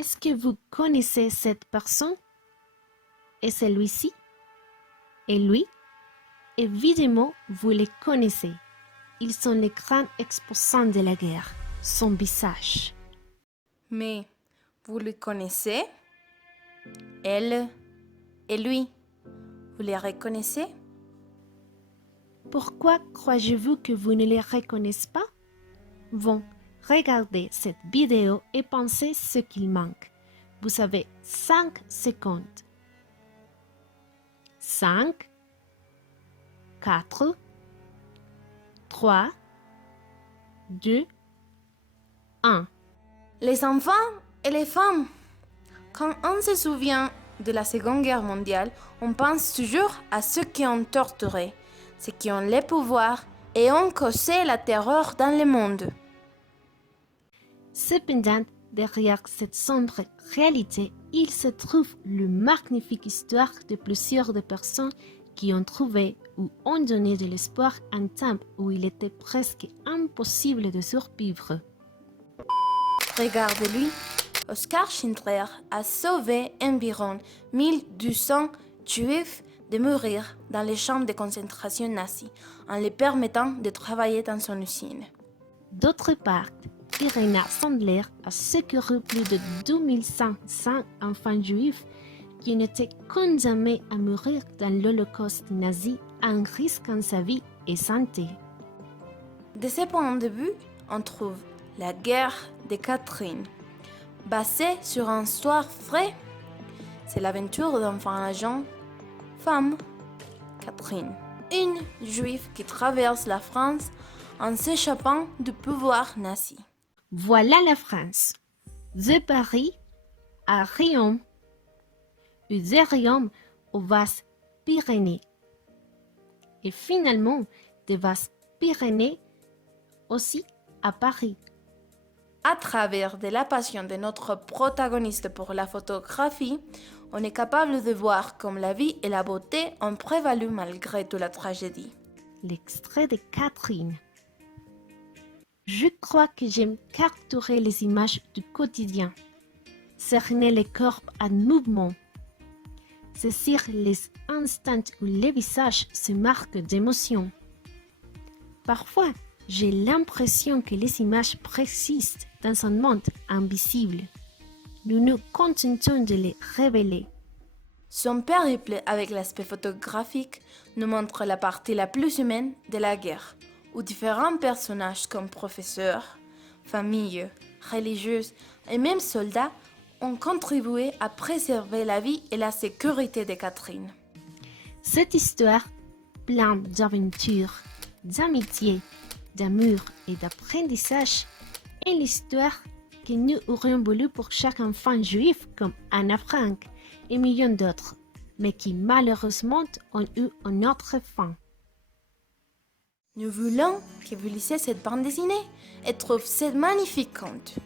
Est-ce que vous connaissez cette personne? Et celui-ci? Et lui? Évidemment, vous les connaissez. Ils sont les grands exposants de la guerre, son visage. Mais vous les connaissez? Elle et lui, vous les reconnaissez? Pourquoi croyez-vous que vous ne les reconnaissez pas? Bon, regardez cette vidéo et pensez ce qu'il manque. Vous avez 5 secondes. 5, 4, 3, 2, 1. Les enfants et les femmes. Quand on se souvient de la Seconde Guerre mondiale, on pense toujours à ceux qui ont torturé, ceux qui ont le pouvoir et ont causé la terreur dans le monde. Cependant, derrière cette sombre réalité, il se trouve la magnifique histoire de plusieurs de personnes qui ont trouvé ou ont donné de l'espoir à un temps où il était presque impossible de survivre. Regardez-lui, Oskar Schindler a sauvé environ 1200 juifs de mourir dans les champs de concentration nazis en les permettant de travailler dans son usine. D'autre part, Irena Sandler a secouru plus de 2500 enfants juifs qui ont été condamnés à mourir dans l'Holocauste nazi en risquant sa vie et santé. De ce point de vue, on trouve la guerre de Catherine, basée sur une histoire vraie. C'est l'aventure d'enfant agent, femme, Catherine, une juive qui traverse la France en s'échappant du pouvoir nazi. Voilà la France. De Paris à Riom, de Riom aux vastes Pyrénées. Et finalement, des vastes Pyrénées aussi à Paris. À travers de la passion de notre protagoniste pour la photographie, on est capable de voir comme la vie et la beauté ont prévalu malgré toute la tragédie. L'extrait de Catherine. Je crois que j'aime capturer les images du quotidien, cerner les corps en mouvement, saisir les instants où les visages se marquent d'émotion. Parfois, j'ai l'impression que les images persistent dans un monde invisible. Nous nous contentons de les révéler. Son périple avec l'aspect photographique nous montre la partie la plus humaine de la guerre, où différents personnages comme professeurs, familles, religieuses et même soldats ont contribué à préserver la vie et la sécurité de Catherine. Cette histoire, pleine d'aventures, d'amitié, d'amour et d'apprentissage, est l'histoire que nous aurions voulu pour chaque enfant juif comme Anna Frank et millions d'autres, mais qui malheureusement ont eu une autre fin. Nous voulons que vous lisiez cette bande dessinée et trouviez ce magnifique conte.